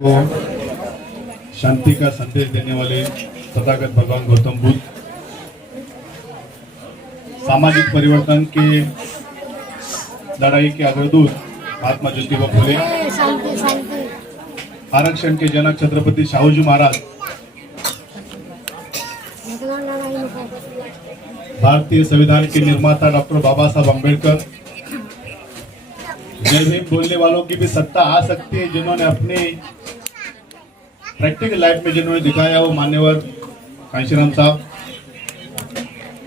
को शांति का संदेश देने वाले तथागत भगवान गौतम बुद्ध सामाजिक परिवर्तन के लड़ाई के अग्रदूत महात्मा ज्योतिबा फुले, आरक्षण के जनक छत्रपति शाहूजी महाराज, भारतीय संविधान के निर्माता डॉक्टर बाबा साहब अम्बेडकर, जय भीम बोलने वालों की भी सत्ता आ सकती है, जिन्होंने अपने प्रैक्टिकल लाइफ में जिन्होंने दिखाया, वो मान्यवर कांशीराम साहब।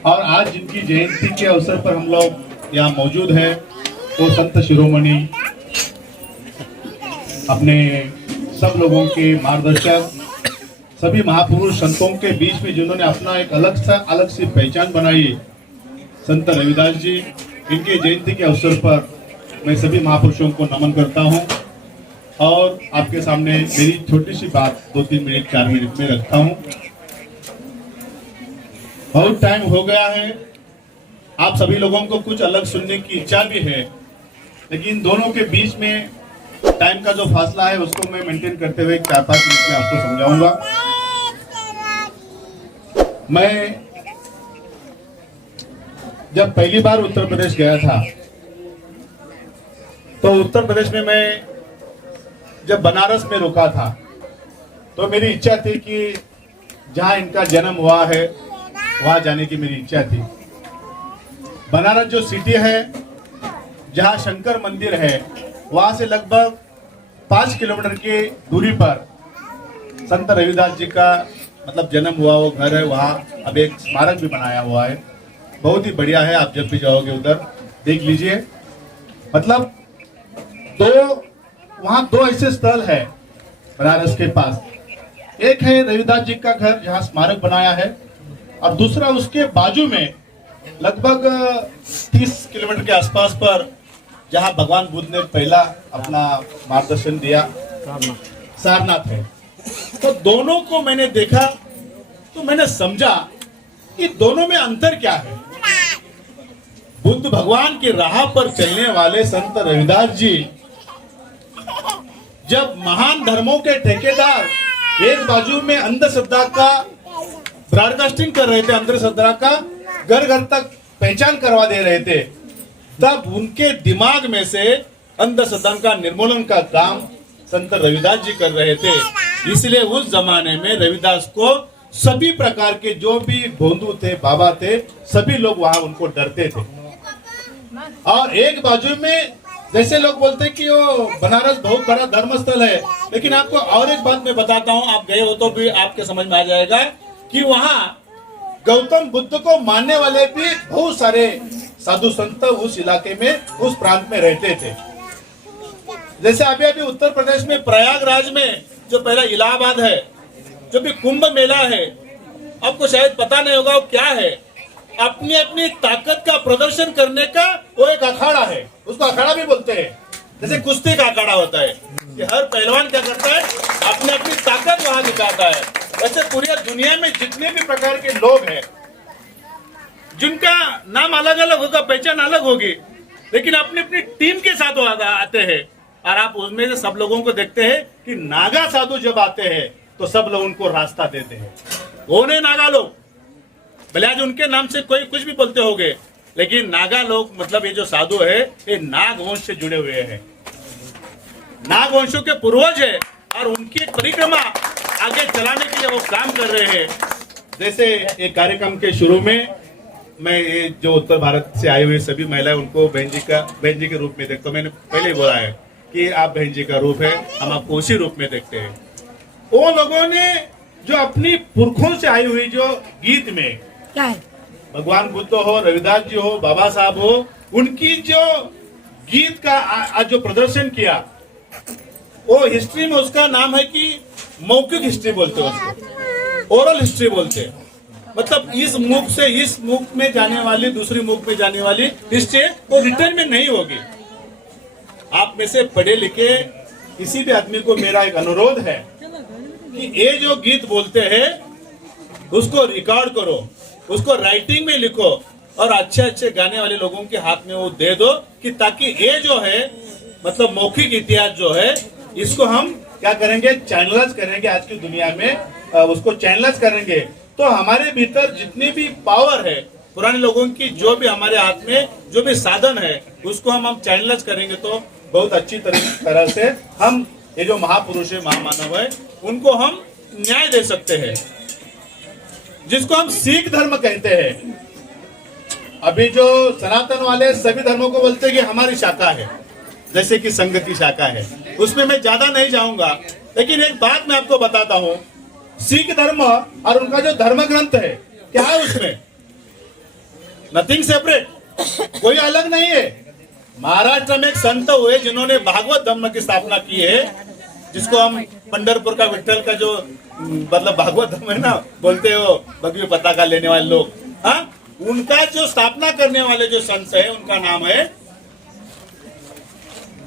और आज जिनकी जयंती के अवसर पर हम लोग यहाँ मौजूद हैं, वो संत शिरोमणि, अपने सब लोगों के मार्गदर्शक, सभी महापुरुष संतों के बीच में जिन्होंने अपना एक अलग सी पहचान बनाई, संत रविदास जी। इनके जयंती के अवसर पर मैं सभी महापुरुषों को नमन करता हूं और आपके सामने मेरी छोटी सी बात 2-3 मिनट 4 मिनट में रखता हूं। बहुत टाइम हो गया है, आप सभी लोगों को कुछ अलग सुनने की इच्छा भी है, लेकिन दोनों के बीच में टाइम का जो फासला है उसको मैं मेंटेन करते हुए 4-5 मिनट में आपको समझाऊंगा। मैं जब पहली बार उत्तर प्रदेश गया था, तो उत्तर प्रदेश में मैं जब बनारस में रुका था, तो मेरी इच्छा थी कि जहां इनका जन्म हुआ है वहां जाने की मेरी इच्छा थी। बनारस जो सिटी है, जहां शंकर मंदिर है, वहां से लगभग 5 किलोमीटर की दूरी पर संत रविदास जी का मतलब जन्म हुआ वो घर है। वहां अब एक स्मारक भी बनाया हुआ है, बहुत ही बढ़िया है। आप जब भी जाओगे उधर देख लीजिए। मतलब वहां दो ऐसे स्थल है बनारस के पास। एक है रविदास जी का घर जहां स्मारक बनाया है, और दूसरा उसके बाजू में लगभग 30 किलोमीटर के आसपास पर जहां भगवान बुद्ध ने पहला अपना मार्गदर्शन दिया, सारनाथ है। तो दोनों को मैंने देखा तो मैंने समझा कि दोनों में अंतर क्या है। बुद्ध भगवान की राह पर चलने वाले संत रविदास जी जब महान धर्मों के ठेकेदार एक बाजू में अंधश्रद्धा का ब्रॉडकास्टिंग कर रहे थे, अंधश्रद्धा का घर घर तक पहचान करवा दे रहे थे, तब उनके दिमाग में से अंधश्रद्धा का निर्मूलन का काम संत रविदास जी कर रहे थे। इसलिए उस जमाने में रविदास को सभी प्रकार के जो भी भोंदू थे, बाबा थे, सभी लोग वहां उनको डरते थे। और एक बाजू में जैसे लोग बोलते कि वो बनारस बहुत बड़ा धर्म स्थल है, लेकिन आपको और एक बात मैं बताता हूँ, आप गए हो तो भी आपके समझ में आ जाएगा कि वहाँ गौतम बुद्ध को मानने वाले भी बहुत सारे साधु संत उस इलाके में, उस प्रांत में रहते थे। जैसे अभी उत्तर प्रदेश में प्रयागराज में जो पहला इलाहाबाद है, जो भी कुंभ मेला है, आपको शायद पता नहीं होगा वो क्या है। अपनी अपनी ताकत का प्रदर्शन करने का वो एक अखाड़ा है, उसको अखाड़ा भी बोलते हैं। जैसे कुश्ती का अखाड़ा होता है कि हर पहलवान क्या करता है, अपनी अपनी ताकत वहां दिखाता है। वैसे पूरी दुनिया में जितने भी प्रकार के लोग हैं, जिनका नाम अलग अलग होगा, पहचान अलग होगी, लेकिन अपनी अपनी टीम के साथ वो आते हैं। और आप उसमें से सब लोगों को देखते हैं कि नागा साधु जब आते हैं तो सब लोग उनको रास्ता देते हैं। वो नहीं नागा लोग, भले आज उनके नाम से कोई कुछ भी बोलते होंगे, लेकिन नागा लोग मतलब ये जो साधु है, ये नाग वंश से जुड़े हुए हैं, नाग वंशों के पूर्वज है, और उनकी परिक्रमा आगे चलाने के लिए वो काम कर रहे हैं। जैसे एक कार्यक्रम के शुरू में मैं ये जो उत्तर भारत से आई हुई सभी महिलाएं, उनको बहन जी के रूप में देखता हूँ। मैंने पहले ही बोला है कि आप बहन जी का रूप है, हम आपको उसी रूप में देखते हैं। वो लोगों ने जो अपनी पुरखों से आई हुई जो गीत में क्या है, भगवान बुद्ध हो, रविदास जी हो, बाबा साहब हो, उनकी जो गीत का आज जो प्रदर्शन किया, वो हिस्ट्री में उसका नाम है कि मौखिक हिस्ट्री बोलते हैं उसको, ओरल हिस्ट्री बोलते हैं। मतलब इस मुख से इस मुख में जाने वाली दूसरी मुख में जाने वाली हिस्ट्री वो रिटर्न में नहीं होगी। आप में से पढ़े लिखे किसी भी आदमी को मेरा एक अनुरोध है कि ये जो गीत बोलते हैं उसको रिकॉर्ड करो, उसको राइटिंग में लिखो, और अच्छे अच्छे गाने वाले लोगों के हाथ में वो दे दो, कि ताकि ये जो है मतलब मौखिक इतिहास जो है, इसको हम क्या करेंगे, चैनलाइज करेंगे आज की दुनिया में, उसको चैनलाइज करेंगे। तो हमारे भीतर जितनी भी पावर है पुराने लोगों की, जो भी हमारे हाथ में जो भी साधन है, उसको हम चैनलाइज करेंगे तो बहुत अच्छी तरह से हम ये जो महापुरुष है, महामानव है, उनको हम न्याय दे सकते हैं, जिसको हम सिख धर्म कहते हैं। अभी जो सनातन वाले सभी धर्मों को बोलते हैं कि हमारी शाखा है, जैसे कि संघ की शाखा है, उसमें मैं ज्यादा नहीं जाऊंगा, लेकिन एक बात मैं आपको बताता हूं, सिख धर्म और उनका जो धर्म ग्रंथ है, क्या है उसमें, नथिंग सेपरेट, कोई अलग नहीं है। महाराष्ट्र में एक संत हुए जिन्होंने भागवत धर्म की स्थापना की है, जिसको हम पंढरपुर का विठल का जो मतलब भागवत धर्म है ना, बोलते हो भगवी पताका लेने वाले लोग, हाँ, उनका जो स्थापना करने वाले जो संत है, उनका नाम है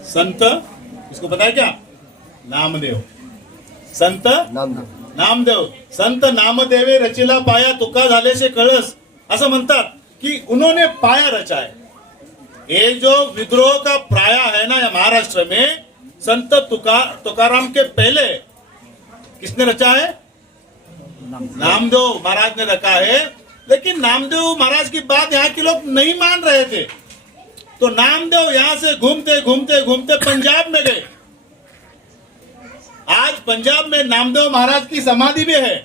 संत, इसको पता है क्या, नामदेव, संत नामदेव। संत नामदेवे रचिला पाया तुका झाले से कळस, असं म्हणतात कि उन्होंने पाया रचा है। ये जो विद्रोह का प्राया है ना महाराष्ट्र में, संत तुकाराम के पहले किसने रचा है, नामदेव महाराज ने रखा है। लेकिन नामदेव महाराज की बात यहाँ के लोग नहीं मान रहे थे, तो नामदेव यहाँ से घूमते घूमते घूमते पंजाब में गए। आज पंजाब में नामदेव महाराज की समाधि भी है,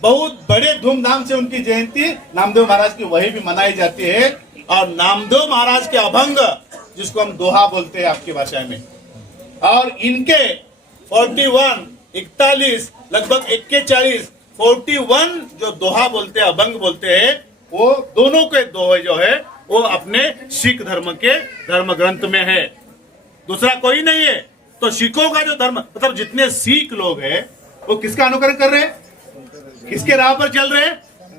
बहुत बड़े धूमधाम से उनकी जयंती नामदेव महाराज की वही भी मनाई जाती है। और नामदेव महाराज के अभंग, जिसको हम दोहा बोलते हैं आपकी भाषा में, और इनके 41 लगभग 41 जो दोहा बोलते हैं, अभंग बोलते हैं, वो दोनों के दोहे जो है वो अपने सिख धर्म के धर्म ग्रंथ में है, दूसरा कोई नहीं है। तो सिखों का जो धर्म, मतलब जितने सिख लोग हैं वो किसका अनुकरण कर रहे हैं, किसके राह पर चल रहे हैं,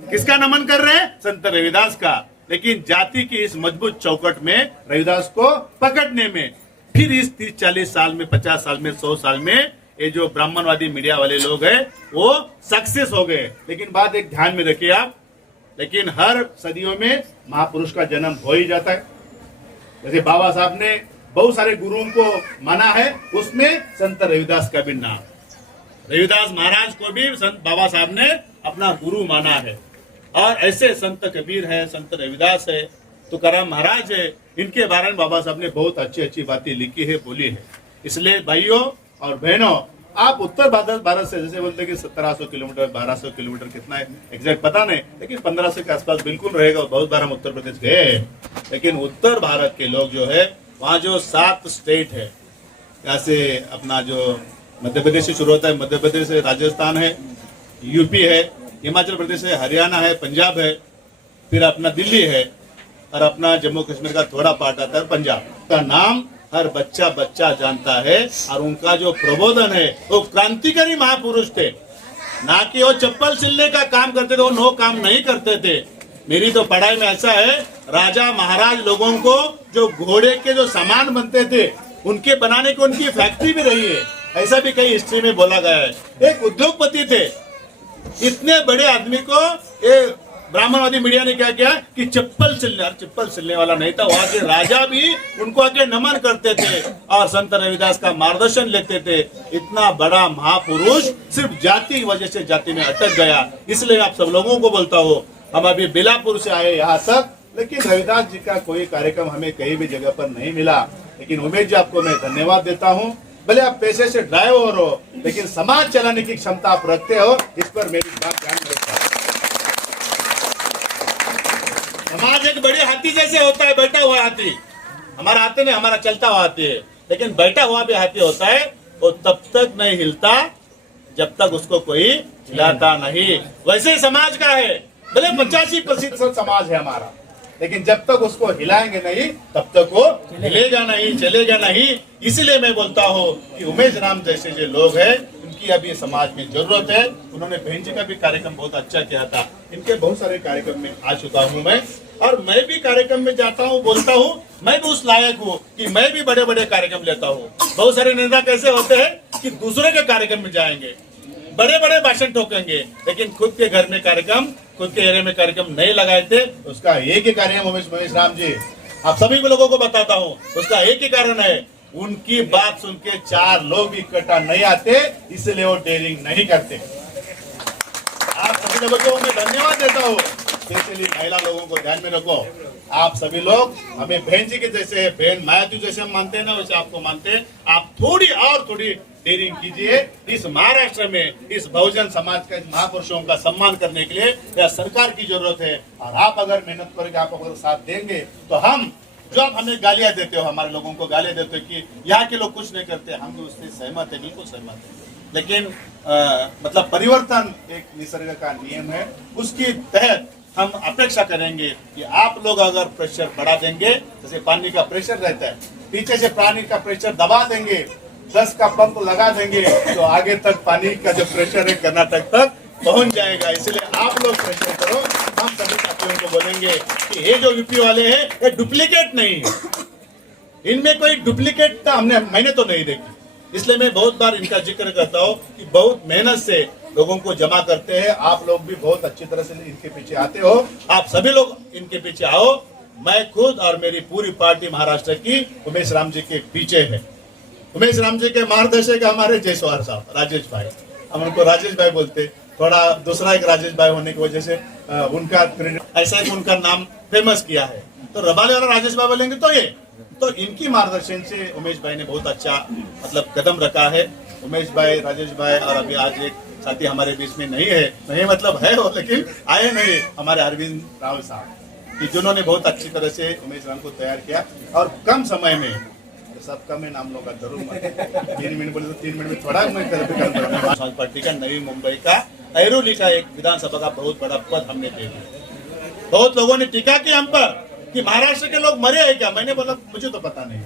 किसका नमन कर रहे हैं, संत रविदास का। लेकिन जाति की इस मजबूत चौकट में रविदास को पकड़ने में फिर इस 30-40 साल में, 50 साल में, 100 साल में ये जो ब्राह्मणवादी मीडिया वाले लोग हैं वो सक्सेस हो गए। लेकिन बात एक ध्यान में रखिए आप, लेकिन हर सदियों में महापुरुष का जन्म हो ही जाता है। जैसे बाबा साहब ने बहुत सारे गुरुओं को माना है, उसमें संत रविदास का भी नाम, रविदास महाराज को भी संत बाबा साहब ने अपना गुरु माना है। और ऐसे संत कबीर है, संत रविदास है, तुकाराम महाराज है, इनके बारे में बाबा साहब ने बहुत अच्छी अच्छी बातें लिखी है, बोली है। इसलिए भाइयों और बहनों, आप उत्तर भारत से, जैसे बोलते हैं कि 1700 किलोमीटर, 1200 किलोमीटर, कितना है एग्जैक्ट पता नहीं, लेकिन 1500 के आसपास बिल्कुल रहेगा। बहुत बार हम उत्तर प्रदेश गए हैं, लेकिन उत्तर भारत के लोग जो है, वहाँ जो 7 स्टेट है, जैसे अपना जो मध्य प्रदेश से शुरू होता है, मध्य प्रदेश है, राजस्थान है, यूपी है, हिमाचल प्रदेश है, हरियाणा है, पंजाब है, फिर अपना दिल्ली है, और अपना जम्मू कश्मीर का थोड़ा पार्ट आता है पंजाब। का नाम हर बच्चा जानता है, और उनका जो प्रबोधन है वो क्रांतिकारी महापुरुष थे, ना कि वो चप्पल सिलने का काम करते थे, वो नो काम नहीं करते थे। मेरी तो पढ़ाई में ऐसा है, राजा महाराज लोगों को जो घोड़े के जो सामान बनते थे, उनके बनाने की उनकी फैक्ट्री भी रही है, ऐसा भी कई हिस्ट्री में बोला गया है। एक उद्योगपति थे, इतने बड़े आदमी को ये ब्राह्मणवादी मीडिया ने क्या किया कि चप्पल सिलने वाला नहीं था, वहां के राजा भी उनको आके नमन करते थे और संत रविदास का मार्गदर्शन लेते थे। इतना बड़ा महापुरुष सिर्फ जाति की वजह से जाति में अटक गया। इसलिए आप सब लोगों को बोलता हूँ, हम अभी बिलापुर से आए यहाँ तक, लेकिन रविदास जी का कोई कार्यक्रम हमें कहीं भी जगह पर नहीं मिला। लेकिन उमेश जी, आपको मैं धन्यवाद देता हूँ। भले आप पैसे से ड्राइवर हो, लेकिन समाज चलाने की क्षमता आप रखते हो, इस पर मेरी बात ध्यान रखता है। समाज एक बड़े हाथी जैसे होता है, बैठा हुआ हाथी, हमारा हाथी नहीं, हमारा चलता हुआ हाथी है, लेकिन बैठा हुआ भी हाथी होता है, वो तब तक नहीं हिलता जब तक उसको कोई हिलाता नहीं। वैसे ही समाज का है, भले 85% समाज है हमारा, लेकिन जब तक उसको हिलाएंगे नहीं तब तक वो हिलेगा नहीं, चलेगा नहीं। इसलिए मैं बोलता हूँ कि उमेश राम जैसे जो लोग हैं, इनकी अभी समाज में जरूरत है। उन्होंने बहन जी का भी कार्यक्रम बहुत अच्छा किया था, इनके बहुत सारे कार्यक्रम में आ चुका हूँ मैं, और मैं भी कार्यक्रम में जाता हूँ, बोलता हूँ, मैं भी उस लायक हूँ कि मैं भी बड़े बड़े कार्यक्रम लेता हूँ। बहुत सारे नेता कैसे होते हैं कि दूसरे के कार्यक्रम में जाएंगे, बड़े बड़े भाषण ठोकेंगे, लेकिन खुद के घर में कार्यक्रम, खुद के एरिया में कार्यक्रम नहीं लगाए थे। उसका एक ही कारण है, उमेश राम जी, आप सभी लोगों को बताता हूँ, उसका एक ही कारण है, उनकी बात सुन के 4 लोग भी इकट्ठा नहीं आते, इसलिए वो डेयरिंग नहीं करते। आप सभी लोगों को मैं धन्यवाद देता हूँ, स्पेशली महिला लोगों को ध्यान में रखो। आप सभी लोग हमें बहन जी के जैसे, बहन मायावती जैसे हम मानते हैं ना, वैसे आपको मानते हैं। आप थोड़ी डेयरिंग कीजिए। इस महाराष्ट्र में इस बहुजन समाज के महापुरुषों का सम्मान करने के लिए यह सरकार की जरूरत है। और आप अगर मेहनत करेंगे, आप अगर साथ देंगे, तो हम जो आप हमें गालियां देते हो, हमारे लोगों को गालियां देते हो कि यहाँ के लोग कुछ नहीं करते, हम भी उससे सहमत है, बिल्कुल सहमत है। लेकिन मतलब परिवर्तन एक निसर्ग का नियम है, उसके तहत हम अपेक्षा करेंगे कि आप लोग अगर प्रेशर बढ़ा देंगे, जैसे पानी का प्रेशर रहता है, पीछे से पानी का प्रेशर दबा देंगे, 10 का पंप लगा देंगे, तो आगे तक पानी का जो प्रेशर है कर्नाटक तक पहुंच जाएगा। इसलिए आप लोग प्रेशर करो। हम सभी साथियों को बोलेंगे कि ये जो यूपी वाले हैं, ये डुप्लीकेट नहीं है, इनमें कोई डुप्लीकेट मैंने तो नहीं देखी। इसलिए मैं बहुत बार इनका जिक्र करता हूँ कि बहुत मेहनत से लोगों को जमा करते हैं। आप लोग भी बहुत अच्छी तरह से इनके पीछे आते हो, आप सभी लोग इनके पीछे आओ। मैं खुद और मेरी पूरी पार्टी महाराष्ट्र की उमेश राम जी के पीछे है। उमेश राम जी के मार्गदर्शक हमारे जयसवाल साहब, राजेश भाई, हम उनको राजेश भाई बोलते, थोड़ा दूसरा एक राजेश भाई होने की वजह से उनका ऐसा एक उनका नाम फेमस किया है, तो रबाले वाला राजेश भाई बोलेंगे तो ये, तो इनकी मार्गदर्शन से उमेश भाई ने बहुत अच्छा मतलब कदम रखा है। उमेश भाई, राजेश भाई, और अभी आज एक साथी हमारे बीच में नहीं है, नहीं मतलब है वो, लेकिन आए नहीं, हमारे अरविंद रावल साहब, कि जिन्होंने बहुत अच्छी तरह से उमेश राम को तैयार किया। और कम समय में, सब कम है नाम लोग का जरूर 3 मिनट बोले तो 3 मिनट में थोड़ा मैं समाज पार्टी का नवी मुंबई का ऐरोली का एक विधानसभा का बहुत बड़ा पद हमने दे दिया। बहुत लोगों ने टीका की हम पर कि महाराष्ट्र के लोग मरे हैं क्या, मैंने बोला मुझे तो पता नहीं,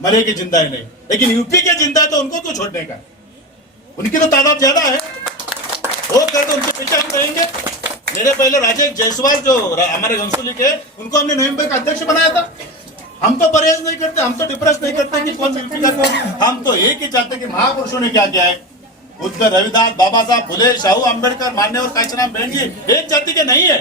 मरे की जिंदा है नहीं, लेकिन यूपी के जिंदा है तो उनको तो छोड़ने का, उनकी तो तादाद ज्यादा है, वो कर तो उनके पीछे हम रहेंगे। मेरे पहले राजेश जायसवाल जो हमारे घनसोली के, उनको हमने नवी मुंबई का अध्यक्ष बनाया था। हम तो परहेज नहीं करते, हम तो डिप्रेस नहीं करते कि कौन यूपी का कौन, हम तो एक ही चाहते कि महापुरुषों ने क्या किया है। बुद्ध, रविदास, बाबा साहब फुले, शाहू अम्बेडकर, मान्यवर काशीराम बहन जी एक जाति के नहीं है,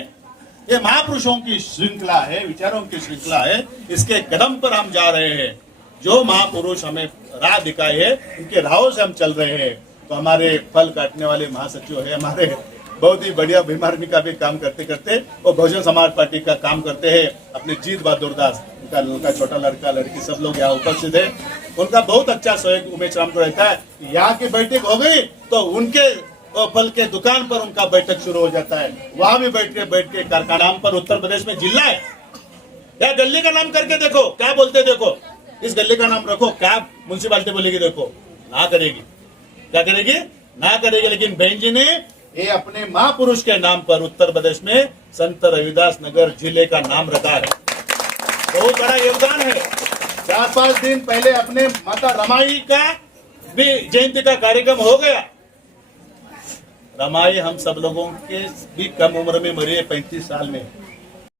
ये महापुरुषों की श्रृंखला है, विचारों की श्रृंखला है। इसके कदम पर हम जा रहे हैं। जो महापुरुष हमें राह दिखाए है, उनके राहों से हम चल रहे हैं। तो हमारे फल काटने वाले महासचिव है, हमारे बहुत ही बढ़िया बीमारी का भी काम करते करते वो बहुजन समाज पार्टी का काम करते हैं। अपने जीत बहादुर दास, उनका छोटा लड़का लड़की सब लोग यहाँ उपस्थित है, उनका बहुत अच्छा सहयोग उमेश राम को रहता है। यहाँ की बैठक हो गई तो उनके फल के दुकान पर उनका बैठक शुरू हो जाता है, वहां भी बैठ के कारखाना पर। उत्तर प्रदेश में जिला है, या गली का नाम करके देखो, क्या बोलते देखो, इस गली का नाम रखो, क्या म्युनिसिपालिटी बोलेगी देखो, ना करेगी, क्या करेगी, ना करेगी। लेकिन बहन जी ने ये अपने महापुरुष के नाम पर उत्तर प्रदेश में संत रविदास नगर जिले का नाम रखा है, बहुत बड़ा योगदान है। 4-5 दिन पहले अपने माता रमाई का भी जयंती का कार्यक्रम हो गया। रमाई हम सब लोगों के भी कम उम्र में मरी है, 35 साल में।